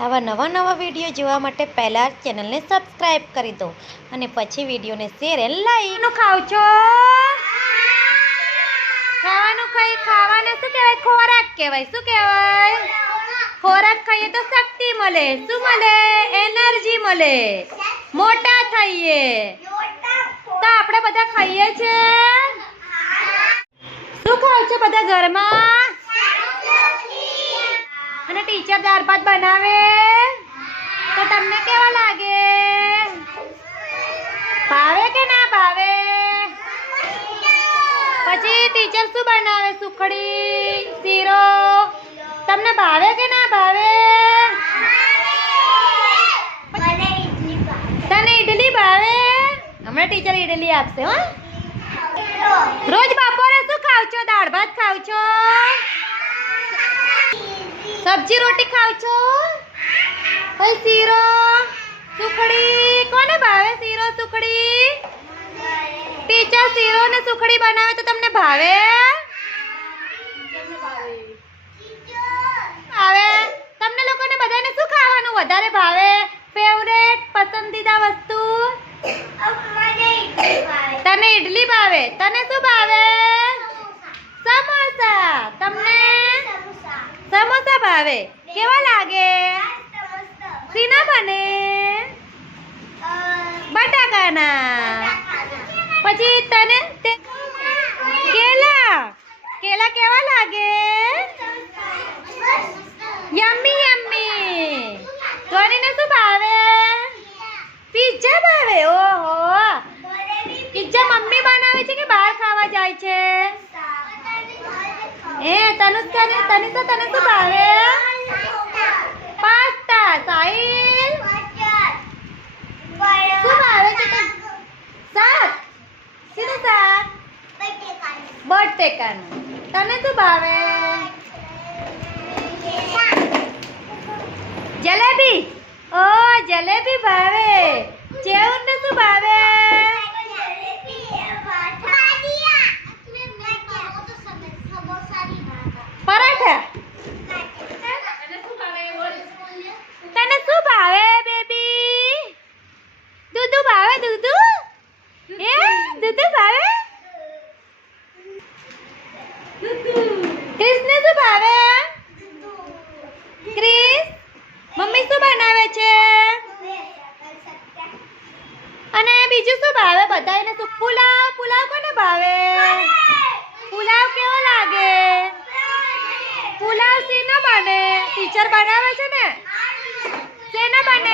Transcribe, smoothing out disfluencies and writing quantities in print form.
આવા નવા વિડીયો જોવા માટે પહેલા ચેનલને સબસ્ક્રાઇબ કરી દો અને પછી વિડીયોને શેર અને લાઈક ખાવ છો ખાવાને શું કહેવાય? ખોરાક કહેવાય. શું કહેવાય? ખોરાક ખાઈએ તો શક્તિ મળે. શું મળે? એનર્જી મળે. મોટા થઈએ તો આપણે બધા ખાઈએ છે. શું ખાવ છો બધા ઘરમાં? અને ટીચર દાળ ભાત બનાવે તો તમને કેવા લાગે? ભાવે કે ના ભાવે? પછી ટીચર શું બનાવે? સુખડી, શીરો. તમને ભાવે કે ના ભાવે? તને ઈડલી ભાવે? હમણાં ટીચર ઈડલી આપશે. હો, રોજ બપોરે શું ખાવ છો? દાળ ભાત ખાવ છો? સબ્જી રોટી ખાવ છો? પછી શીરો, સુખડી. કોને ભાવે શીરો, સુખડી? ટીચર શીરો ને સુખડી બનાવે તો તમને ભાવે? ભાવે? તમને લોકોને બધાને શું ખાવાનું વધારે ભાવે? ફેવરેટ પસંદીદા વસ્તુ? તને ઈડલી ભાવે. તને શું ભાવે? સમોસા. તમને સમોસા ભાવે. કેવા લાગે? શીના બને? બટાકાના. પછી તને કેલા. કેલા કેવા લાગે? Yummy yummy. ધોનીને શું ભાવે? પિઝા ભાવે. ઓહો, પિઝા મમ્મી બનાવે છે કે બહાર ખાવા જાય છે? તનુષ્કા તને શું ભાવે? પાસ્તા. સાહિલ શું ભાવે છે? શાક. શીનું શાક? બટેકાનું. તને શું ભાવે? જલેબી. ઓ, જલેબી ભાવે. ચેવનને શું ભાવે? પરાઠા. તને શું ભાવે બેબી? દૂધ ભાવે? દૂધ ભાવે? ક્રિસને શું ભાવે? ક્રિસ, મમ્મી શું બનાવે છે? અને બીજું શું ભાવે બધાને? શું? પુલાવ. પુલાવ કોને ભાવે? પુલાવ કેવો લાગે? પુલાવ શેનો બને? ટીચર બનાવે છે ને? શેનો બને?